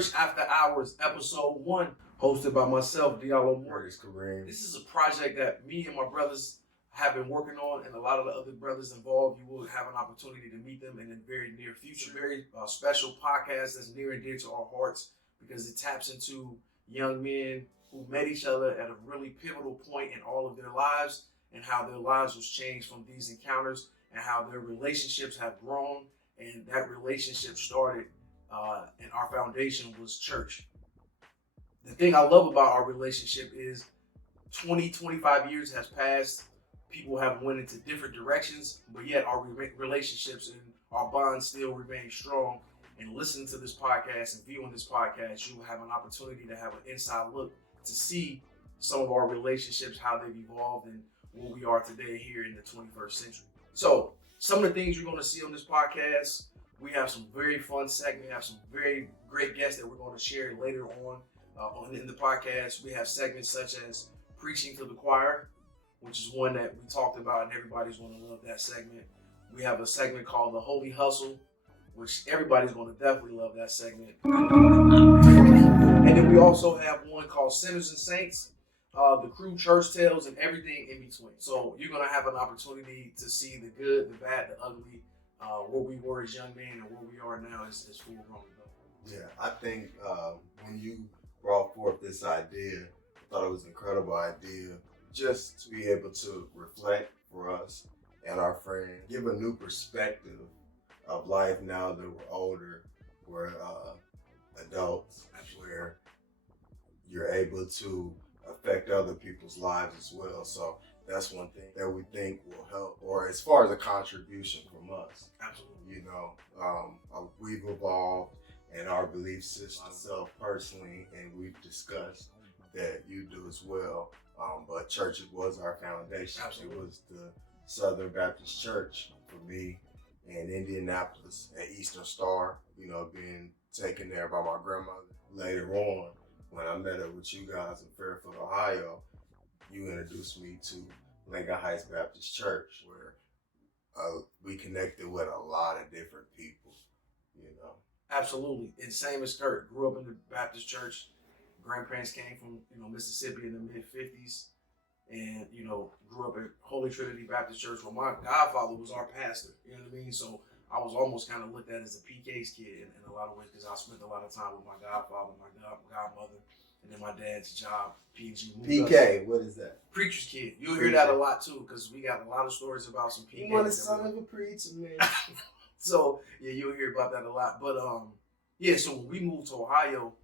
Church After Hours, Episode 1, hosted by myself, Diallo Moore. Kareem. This is a project that me and my brothers have been working on, and a lot of the other brothers involved, you will have an opportunity to meet them in the very near future. Very special podcast that's near and dear to our hearts because it taps into young men who met each other at a really pivotal point in all of their lives and how their lives was changed from these encounters and how their relationships have grown, and that relationship started and our foundation was church. The thing I love about our relationship is 25 years has passed. People have went into different directions, but yet our relationships and our bonds still remain strong. And listening to this podcast and viewing this podcast, you will have an opportunity to have an inside look to see some of our relationships, how they've evolved, and where we are today here in the 21st century. So some of the things you're going to see on this podcast, we have some very fun segments. We have some very great guests that we're going to share later on in the podcast. We have segments such as Preaching to the Choir, which is one that we talked about and everybody's going to love that segment. We have a segment called The Holy Hustle, which everybody's going to definitely love that segment. And then we also have one called Sinners and Saints, the Crew, Church Tales, and everything in between. So you're going to have an opportunity to see the good, the bad, the ugly, where we were as young men and where we are now as full grown adults. Yeah, I think when you brought forth this idea, I thought it was an incredible idea just to be able to reflect for us and our friends, give a new perspective of life now that we're older, we're adults, where you're able to affect other people's lives as well. So that's one thing that we think will help, or as far as a contribution from us. Absolutely. You know, we've evolved in our belief system, myself personally, and we've discussed that you do as well. But church was our foundation. Absolutely. It was the Southern Baptist Church for me in Indianapolis at Eastern Star, you know, being taken there by my grandmother. Later on, when I met up with you guys in Fairfield, Ohio, you introduced me to Lincoln Heights Baptist Church, where we connected with a lot of different people, you know. Absolutely. And same as Kurt, grew up in the Baptist church. Grandparents came from, Mississippi in the mid-50s and, grew up at Holy Trinity Baptist Church where my godfather was our pastor, you know what I mean? So I was almost kind of looked at as a PK's kid in a lot of ways because I spent a lot of time with my godfather, my godmother, and then my dad's job, P&G. PK, what is that? Preacher's kid. You'll hear that a lot too because we got a lot of stories about some PKs. You want the son of a preacher, man. So, yeah, you'll hear about that a lot. But, so when we moved to Ohio,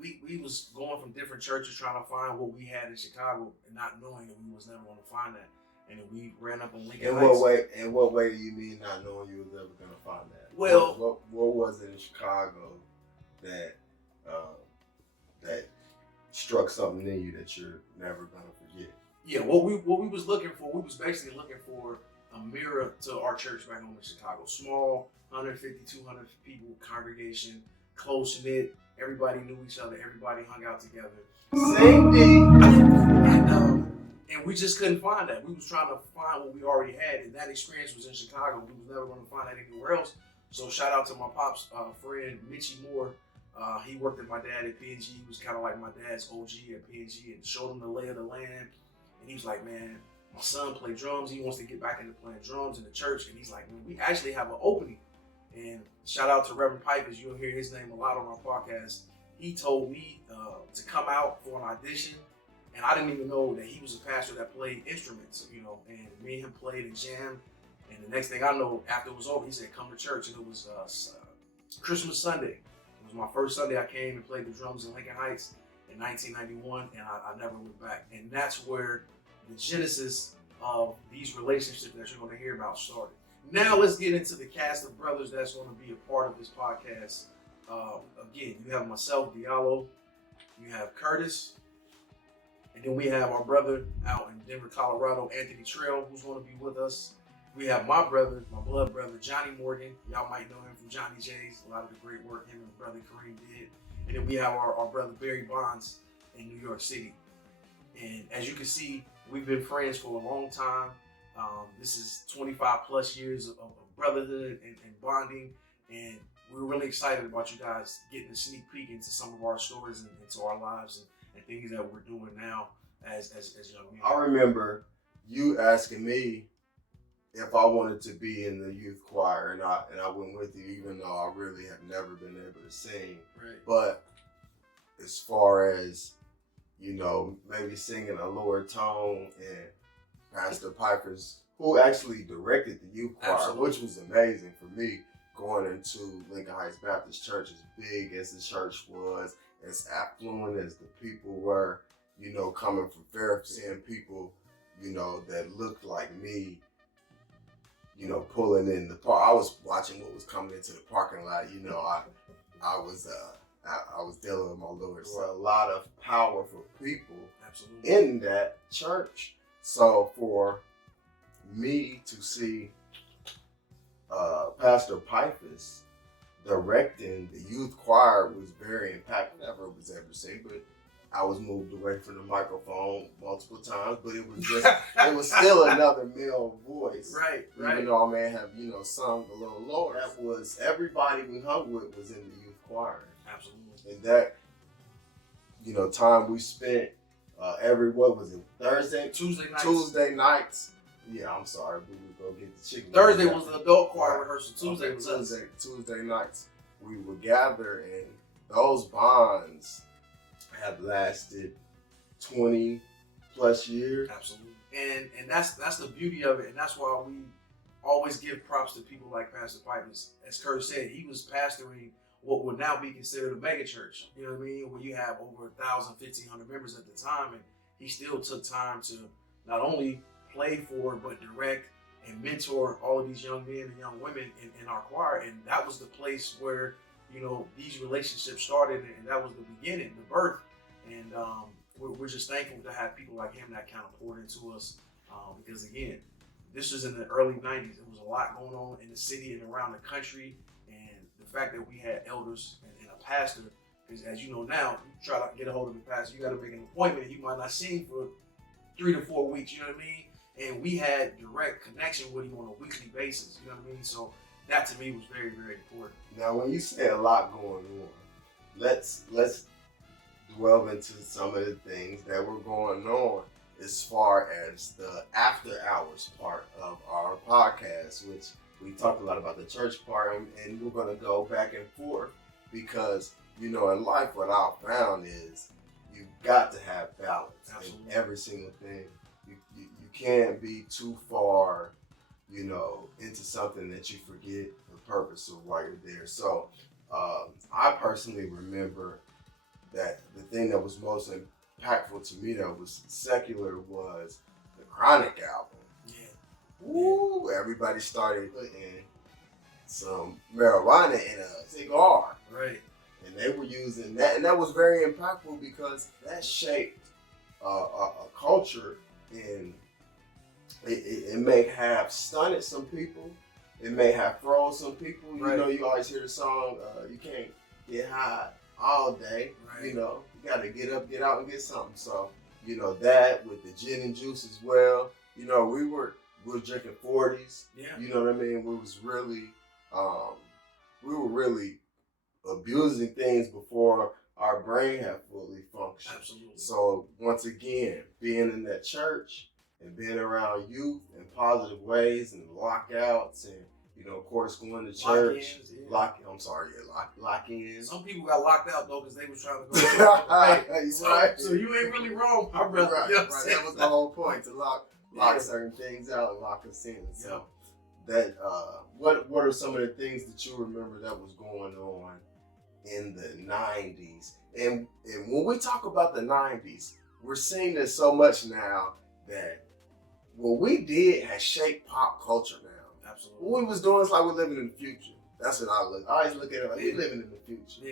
we was going from different churches trying to find what we had in Chicago and not knowing that we was never going to find that. And then we ran up on Lincoln Heights. In what way do you mean not knowing you was ever going to find that? Well, what was it in Chicago that that struck something in you that you're never going to forget? Yeah, what we was looking for, we was basically looking for a mirror to our church back home in Chicago. Small, 150, 200 people congregation, close-knit. Everybody knew each other. Everybody hung out together. Same thing. And we just couldn't find that. We was trying to find what we already had, and that experience was in Chicago. We was never going to find that anywhere else. So shout out to my pop's friend, Mitchie Moore. He worked with my dad at P&G. He was kind of like my dad's OG at P&G and showed him the lay of the land. And he was like, man, my son played drums. He wants to get back into playing drums in the church. And he's like, man, we actually have an opening. And shout out to Reverend Pipers. You'll hear his name a lot on our podcast. He told me to come out for an audition. And I didn't even know that he was a pastor that played instruments, and me and him played and jammed. And the next thing I know, after it was over, he said, come to church. And it was Christmas Sunday. It was my first Sunday I came and played the drums in Lincoln Heights in 1991, and I never looked back. And that's where the genesis of these relationships that you're going to hear about started. Now let's get into the cast of brothers that's going to be a part of this podcast. Again, you have myself, Diallo. You have Curtis. And then we have our brother out in Denver, Colorado, Anthony Trail, who's going to be with us. We have my brother, my blood brother, Johnny Morgan. Y'all might know him from Johnny J's. A lot of the great work him and brother Kareem did. And then we have our brother Barry Bonds in New York City. And as you can see, we've been friends for a long time. This is 25 plus years of brotherhood and bonding. And we're really excited about you guys getting a sneak peek into some of our stories and into our lives and things that we're doing now as young men. I remember you asking me if I wanted to be in the youth choir, and I went with you, even though I really have never been able to sing. Right. But as far as, you know, maybe singing a lower tone, and Pastor Piper's, who actually directed the youth choir, Absolutely. which was amazing for me, going into Lincoln Heights Baptist Church, as big as the church was, as affluent as the people were, you know, coming from Fairfield, seeing people, you know, that looked like me, you know, pulling in the park. I was watching what was coming into the parking lot. You know, I was dealing with my Lord. There were a lot of powerful people Absolutely. in that church. So for me to see Pastor Pipers directing the youth choir was very impactful. Never was ever seen, but I was moved away from the microphone multiple times, but it was just, it was still another male voice. Right. Even though I may have, you know, sung a little lower. That was, everybody we hung with was in the youth choir. Absolutely. And that, you know, time we spent what was it, Tuesday nights. Yeah, I'm sorry, but we go get the chicken. Thursday was the adult choir rehearsal. Tuesday was us. Tuesday nights we would gather, and those bonds have lasted 20 plus years. Absolutely. And that's the beauty of it, and that's why we always give props to people like Pastor Pipers. As Kurt said, he was pastoring what would now be considered a mega church. You know what I mean? Where you have over 1,000, 1,500 members at the time, and he still took time to not only play for, but direct and mentor all of these young men and young women in our choir. And that was the place where, you know, these relationships started, and that was the beginning, the birth. And we're just thankful to have people like him that kind of poured into us. Because again, this was in the early 90s. There was a lot going on in the city and around the country. And the fact that we had elders and a pastor, because as you know now, you try to get a hold of the pastor, you got to make an appointment, and you might not see him for 3 to 4 weeks, you know what I mean? And we had direct connection with him on a weekly basis, you know what I mean? So that to me was very, very important. Now, when you say a lot going on, let's delve into some of the things that were going on as far as the after hours part of our podcast, which we talked a lot about the church part, and we're going to go back and forth because, you know, in life, what I've found is you've got to have balance. Absolutely. In every single thing. You can't be too far, you know, into something that you forget the purpose of why you're there. So I personally remember that the thing that was most impactful to me that was secular was the Chronic album. Yeah. Woo! Everybody started putting some marijuana in a cigar. Right. And they were using that, and that was very impactful because that shaped a culture, and it may have stunted some people. It may have froze some people. Right. You know, you always hear the song, you can't get high all day. Right. You know, you got to get up, get out, and get something. So, you know, that with the gin and juice as well. You know, we were drinking 40s. Yeah. You know what I mean? We were really abusing things before our brain had fully functioned. Absolutely. So once again, being in that church and being around youth in positive ways and lockouts, and, you know, of course, going to church. Lock-ins. Some people got locked out though because they was trying to go to church. Right. So you ain't really wrong, my brother. Right, You know what I'm right. saying? That was the whole point, to lock certain things out and lock us in. So that what are some of the things that you remember that was going on in the 90s? And when we talk about the 90s, we're seeing this so much now that what we did has shaped pop culture now. Absolutely. What we was doing is like we're living in the future. That's what I always look at it like, we're living in the future.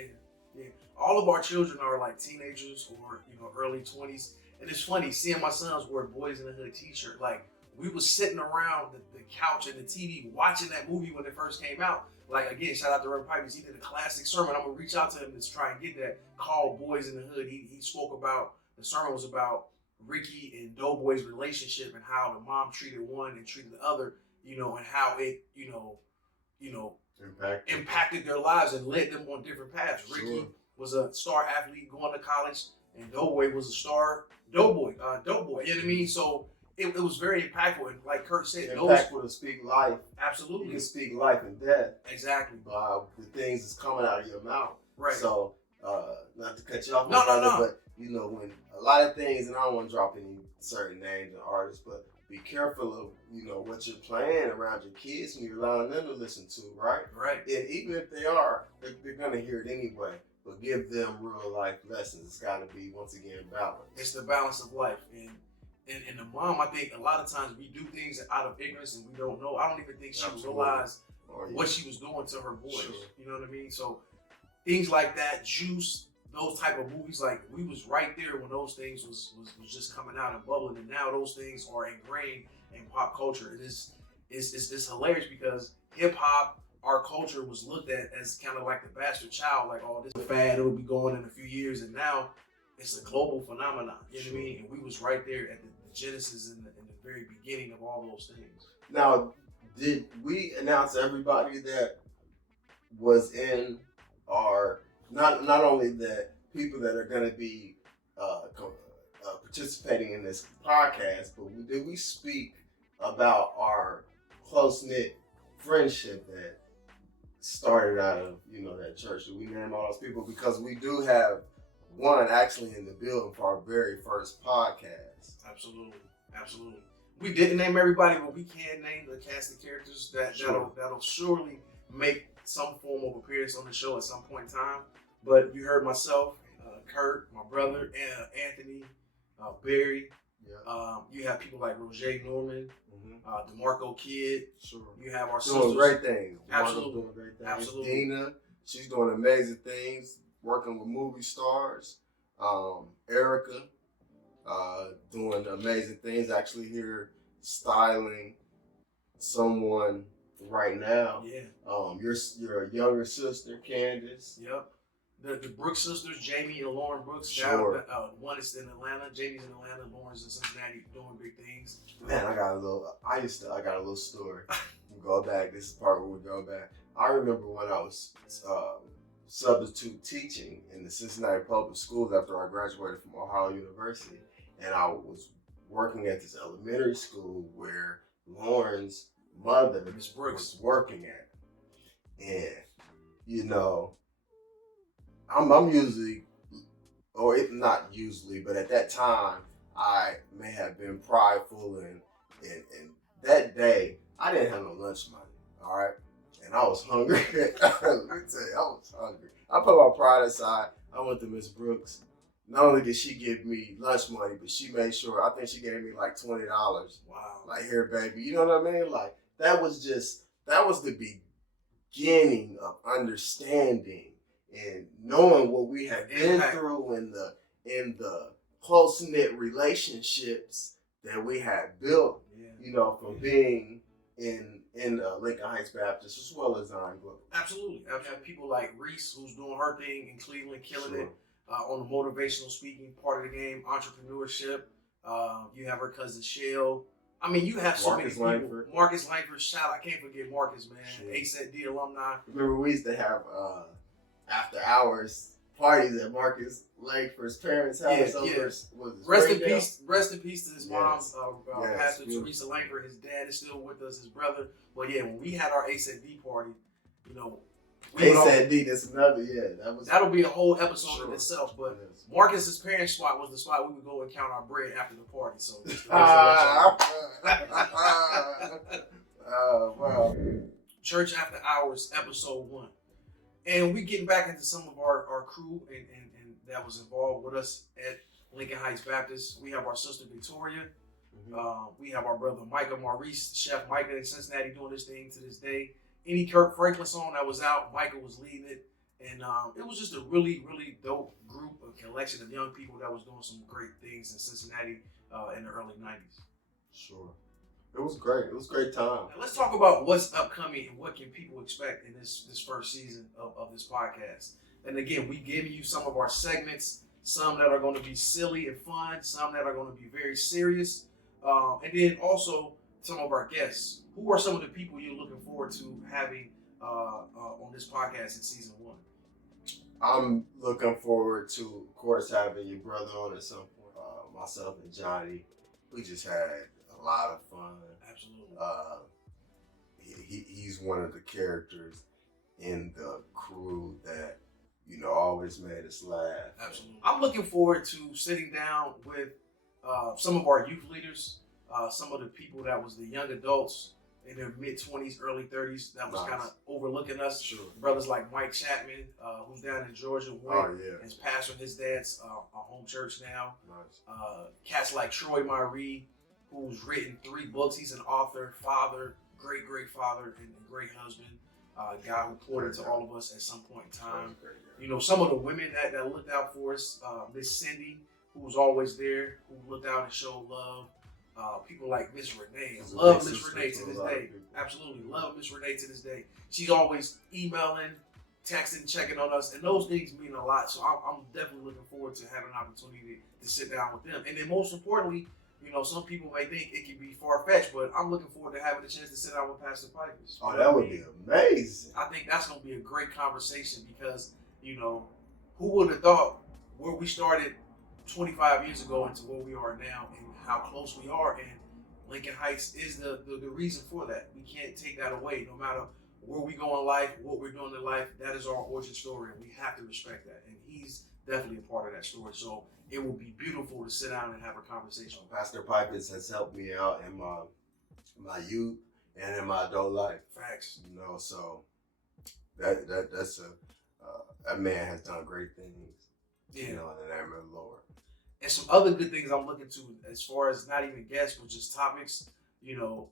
Yeah. All of our children are like teenagers or, you know, early 20s. And it's funny, seeing my sons wear Boys in the Hood t-shirt. Like, we was sitting around the couch and the TV watching that movie when it first came out. Like, again, shout out to Reverend Pipers. He did a classic sermon. I'm going to reach out to him to try and get that, called Boys in the Hood. He spoke about, the sermon was about Ricky and Doughboy's relationship and how the mom treated one and treated the other, you know, and how it, you know, impacted their lives and led them on different paths. Ricky was a star athlete going to college, and Doughboy was a star doughboy. You know what I mean? So it was very impactful, and like Kurt said, impactful to speak life. Absolutely, you can speak life and death. Exactly. By the things that's coming out of your mouth. Right. So, not to cut you off, no. But when a lot of things, and I don't want to drop any certain names and artists, but be careful of what you're playing around your kids when you're allowing them to listen to, right? Right. And even if they are, they're gonna hear it anyway. But give them real life lessons. It's got to be, once again, balance. It's the balance of life, and the mom, I think a lot of times we do things out of ignorance and we don't know. I don't even think she realized what she was doing to her boys. Sure. You know what I mean? So things like that, Juice, those type of movies, like we was right there when those things was just coming out and bubbling, and now those things are ingrained in pop culture. It is it's hilarious because hip hop, our culture, was looked at as kind of like the bastard child, like, oh, this is a fad, it'll be going in a few years, and now it's a global phenomenon. You know what I mean? And we was right there at the genesis and the very beginning of all those things. Now, did we announce everybody that was in our, not only the people that are going to be participating in this podcast, but did we speak about our close-knit friendship that started out of that church? Did we name all those people? Because we do have one actually in the building for our very first podcast. Absolutely. We didn't name everybody, but we can name the cast of characters that'll surely make some form of appearance on the show at some point in time. But you heard myself, Kurt, my brother, Anthony, Barry. Yeah. You have people like Roger Norman, DeMarco Kidd. Sure. You have our sisters. Doing great things. Absolutely. Doing great things. Absolutely. Dina, she's doing amazing things, working with movie stars. Erica, doing amazing things. Actually here styling someone right now. Yeah. Your younger sister, Candace. Yep. The Brooks sisters, Jamie and Lauren Brooks. Sure. One is in Atlanta. Jamie's in Atlanta. Lauren's in Cincinnati, doing big things. Man, I got a little story. We go back. This is the part where we go back. I remember when I was substitute teaching in the Cincinnati public schools after I graduated from Ohio University, and I was working at this elementary school where Lauren's mother, Miss Brooks, was working at. And I'm usually, or if not usually, but at that time I may have been prideful, and that day I didn't have no lunch money. All right. And I was hungry. Let me tell you, I was hungry. I put my pride aside. I went to Miss Brooks. Not only did she give me lunch money, but she made sure, I think she gave me like $20. Wow. Like, here, baby. You know what I mean? Like, that was the beginning of understanding and knowing what we have been through in the close-knit relationships that we had built, from being in Lincoln Heights Baptist as well as Zion Global. Absolutely. I have people like Reese, who's doing her thing in Cleveland, killing it on the motivational speaking part of the game, entrepreneurship. You have her cousin Shell. I mean, you have so Marcus many people. Langford. Marcus Langford, shout out. I can't forget Marcus, man. Sure. ASAT alumni. Remember, we used to have after hours parties at Marcus Langford's parents' house. Rest in peace to his mom, Pastor Teresa Langford. His dad is still with us, his brother. But yeah, when we had our ASAT party, ASAT, that's another, that'll be a whole episode in itself. But Marcus's parents' spot was the spot we would go and count our bread after the party. So wow. Church After Hours, episode 1. And we getting back into some of our crew and that was involved with us at Lincoln Heights Baptist. We have our sister Victoria. We have our brother Micah Maurice, Chef Micah in Cincinnati, doing this thing to this day. Any Kirk Franklin song that was out, Micah was leading it. And it was just a really, really dope group, a collection of young people that was doing some great things in Cincinnati in the early 90s. Sure. It was great. It was a great time. Now let's talk about what's upcoming and what can people expect in this first season of this podcast. And again, we gave you some of our segments, some that are going to be silly and fun, some that are going to be very serious, and then also some of our guests. Who are some of the people you're looking forward to having on this podcast in season 1? I'm looking forward to, of course, having your brother on at some point. Myself and Johnny, we just had a lot of fun. Absolutely. He's one of the characters in the crew that, always made us laugh. Absolutely. I'm looking forward to sitting down with some of our youth leaders, some of the people that was the young adults in their mid-20s, early 30s that was kind of overlooking us. Sure. Brothers like Mike Chapman, who's down in Georgia, is pastoring his dad's home church now. Nice. Cats like Troy Myree, who's written 3 books. He's an author, father, great father, and a great husband. Guy who poured into all of us at some point in time. Some of the women that looked out for us, Miss Cindy, who was always there, who looked out and showed love. People like Miss Renee. Love Miss Renee to this day. Absolutely. Love Miss Renee to this day. She's always emailing, texting, checking on us, and those things mean a lot. So I'm definitely looking forward to having an opportunity to sit down with them. And then most importantly, some people may think it can be far-fetched, but I'm looking forward to having a chance to sit down with Pastor Pipers. Oh, that would be amazing. I think that's going to be a great conversation because, who would have thought where we started 25 years ago into where we are now and how close we are, and Lincoln Heights is the reason for that. We can't take that away. No matter where we go in life, what we're doing in life, that is our origin story, and we have to respect that. And he's definitely a part of that story. So it will be beautiful to sit down and have a conversation. Pastor Pipers has helped me out in my youth and in my adult life. Facts. So that's that man has done great things. Yeah. In the name of the Lord. And some other good things I'm looking to, as far as not even guests, but just topics. The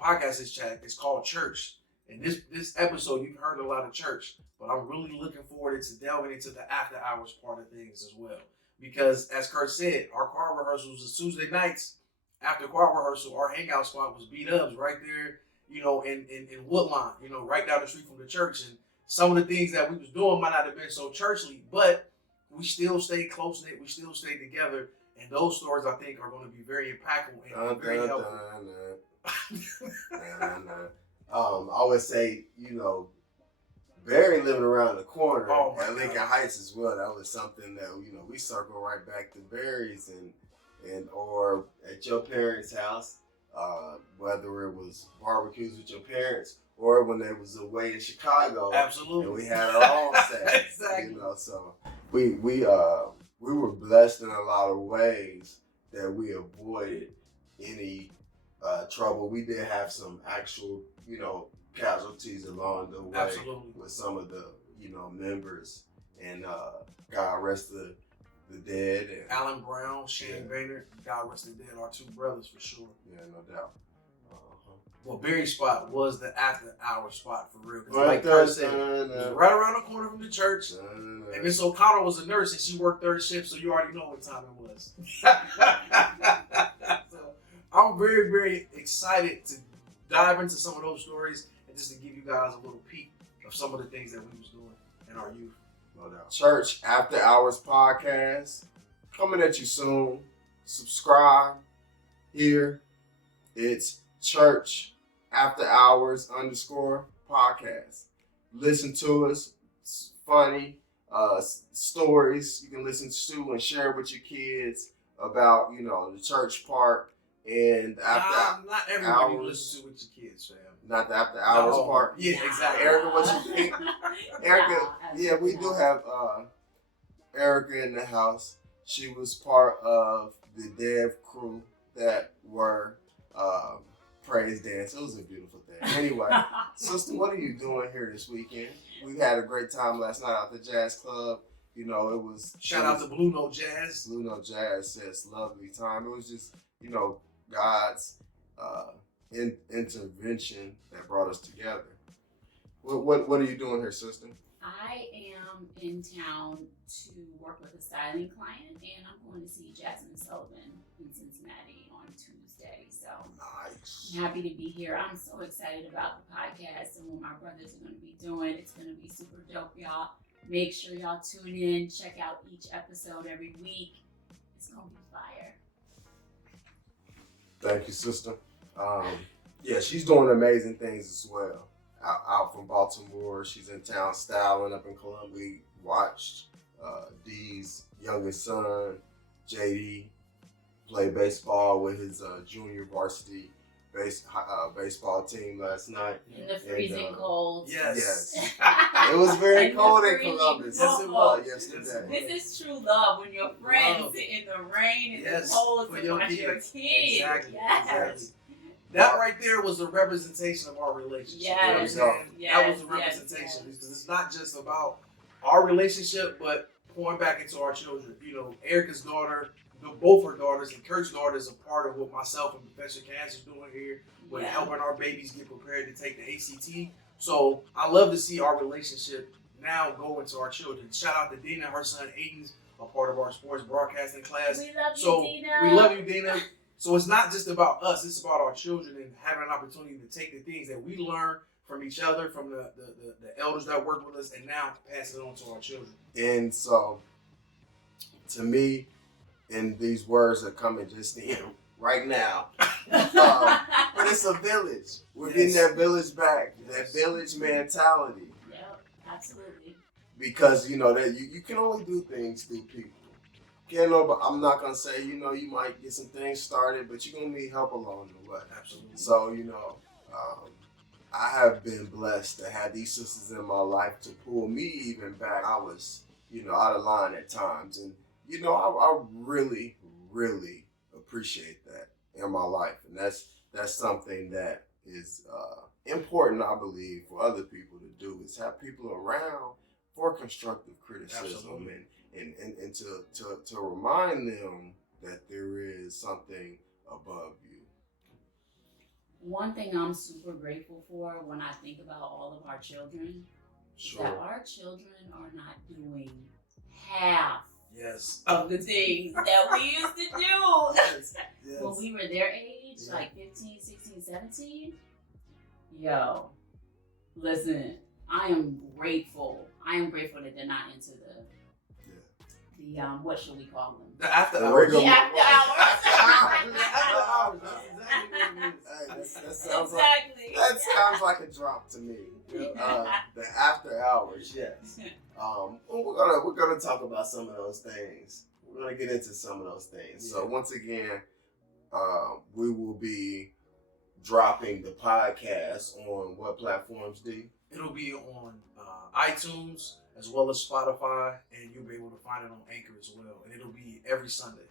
podcast is called Church, and this episode you've heard a lot of church, but I'm really looking forward to delving into the after hours part of things as well. Because as Kurt said, our choir rehearsals is Tuesday nights. After choir rehearsal, our hangout spot was B-Dubs right there, in Woodlawn, right down the street from the church. And some of the things that we was doing might not have been so churchly, but we still stayed close-knit, we still stayed together, and those stories, I think, are going to be very impactful and very helpful. I would say, Barry living around the corner at Lincoln Heights as well. That was something that, we circle right back to Barry's and or at your parents' house, whether it was barbecues with your parents or when they was away in Chicago. Absolutely. And we had our own set. Exactly. So we were blessed in a lot of ways that we avoided any trouble. We did have some actual, casualties along the way. Absolutely. With some of the, members, and God rest the dead. And Alan Brown, Shane Boehner, God rest the dead, our 2 brothers for sure. Yeah, no doubt. Well, Barry's spot was the after hour spot for real. Like Kurt said, it was right around the corner from the church. And Miss O'Connor was a nurse and she worked 3rd shift, so you already know what time it was. So I'm very, very excited to dive into some of those stories and just to give you guys a little peek of some of the things that we was doing in our youth. No doubt. Church After Hours Podcast coming at you soon. Subscribe here. It's Church After Hours _podcast. Listen to us. It's funny stories you can listen to and share with your kids about the church part and after not everybody you listen to with your kids, fam. Not the after hours part. Yeah, exactly. Erica, what you think? Erica, yeah, we do have Erica in the house. She was part of the dev crew that were praise dance. It was a beautiful thing. Anyway, sister, what are you doing here this weekend? We had a great time last night at the jazz club. It was shout out to Blue Note Jazz. Blue Note Jazz says lovely time. It was just God's intervention that brought us together. What are you doing here, sister? I am in town to work with a styling client, and I'm going to see Jasmine Sullivan in Cincinnati on Tuesday. So nice. I'm happy to be here. I'm so excited about the podcast and what my brothers are going to be doing. It's going to be super dope, y'all. Make sure y'all tune in. Check out each episode every week. It's going to be fire. Thank you, sister. Yeah, she's doing amazing things as well. out from Baltimore. She's in town styling up in Columbia. We watched Dee's youngest son, JD, play baseball with his junior varsity baseball team last night. In the freezing cold. Yes. It was very In cold the in Columbus. Yes, it was. Yesterday. This is true love when your friends Love. sit in the rain and Yes, the cold for to your watch your kids. kids. Exactly. Yes. Exactly. That right there was a representation of our relationship. Yes. You know what I'm saying? Yes. That was a Yes. representation Yes. because it's not just about our relationship, but pouring back into our children. You know, Erica's daughter, both her daughters, and Kurt's daughter is a part of what myself and Professor Cass is doing here with Yeah. helping our babies get prepared to take the ACT. So I love to see our relationship now go into our children. Shout out to Dina, her son Aiden's a part of our sports broadcasting class. We love you, So Dina. we love you, Dina. So it's not just about us; it's about our children and having an opportunity to take the things that we learn from each other, from the elders that work with us, and now pass it on to our children. And so, to me, and these words are coming just in right now. But it's a village. We're getting that village back, that village mentality. Yep, absolutely. Because you know that you can only do things through people. Can't know, but I'm not gonna say you might get some things started, but you're gonna need help along the way. Absolutely. So I have been blessed to have these sisters in my life to pull me even back. I was out of line at times, and I really, really appreciate that in my life, and that's something that is important, I believe, for other people to do, is have people around for constructive criticism. Absolutely. and to remind them that there is something above you. One thing I'm super grateful for when I think about all of our children is that our children are not doing half Yes. of the things that we used to do. Yes. Yes. When we were their age, Yeah. like 15, 16, 17, yo, listen, I am grateful. I am grateful that they're not into the what should we call them? The after The hours. regular- The after hours. After hours. That's exactly what it is. Hey, that sounds Exactly. that sounds like a drop to me. The after hours, yes. We're gonna talk about some of those things. We're gonna get into some of those things. So once again, we will be dropping the podcast on what platforms, D? It'll be on iTunes as well as Spotify, and you'll be able to find it on Anchor as well. And it'll be every Sunday.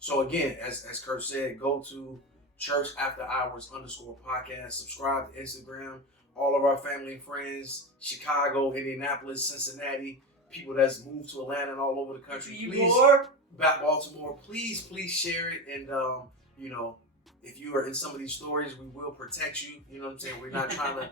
So again, as Kurt said, go to Church After Hours _podcast. Subscribe to Instagram. All of our family and friends, Chicago, Indianapolis, Cincinnati, people that's moved to Atlanta and all over the country. Baltimore, please share it. And if you are in some of these stories, we will protect you. You know what I'm saying? We're not trying to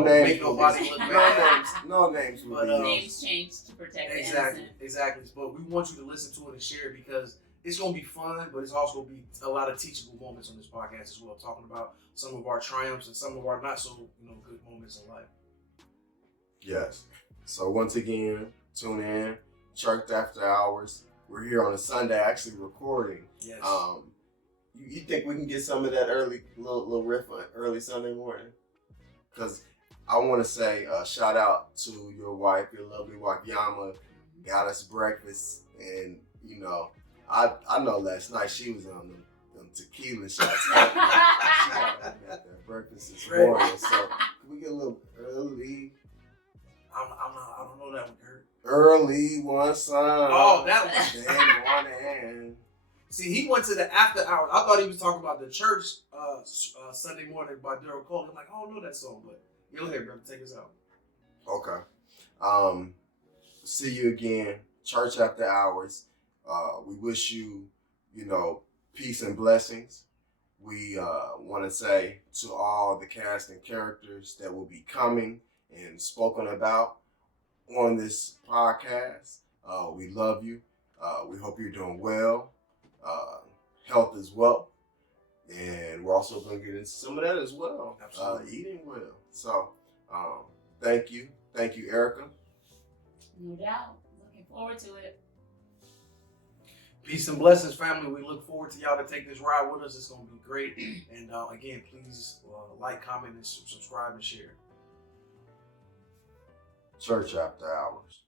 make nobody look bad. No names. But, names changed to protect the innocent. Exactly. But we want you to listen to it and share it because it's going to be fun, but it's also going to be a lot of teachable moments on this podcast as well, talking about some of our triumphs and some of our not so good moments in life. Yes. So once again, tune in. Church After Hours. We're here on a Sunday, actually recording. Yes. You think we can get some of that early little riff on early Sunday morning? Because I want to say shout out to your wife, your lovely wife Yama, got us breakfast, and I know last night she was on them tequila shots. She got that breakfast this morning, so can we get a little early? I don't know that one, Kurt. Early one son. Oh, that one. Then morning. See, he went to the after hours. I thought he was talking about the church Sunday morning by Daryl Cole. I'm like, I don't know that song, but go ahead, brother, take us out. Okay. See you again. Church After Hours. We wish you, peace and blessings. We want to say to all the cast and characters that will be coming and spoken about on this podcast, we love you. We hope you're doing well. Health as well. And we're also going to get into some of that as well. Absolutely. Eating well. So, thank you. Thank you, Erica. No doubt. Looking forward to it. Peace and blessings, family. We look forward to y'all to take this ride with us. It's going to be great. And again, please like, comment, and subscribe and share. Church After Hours.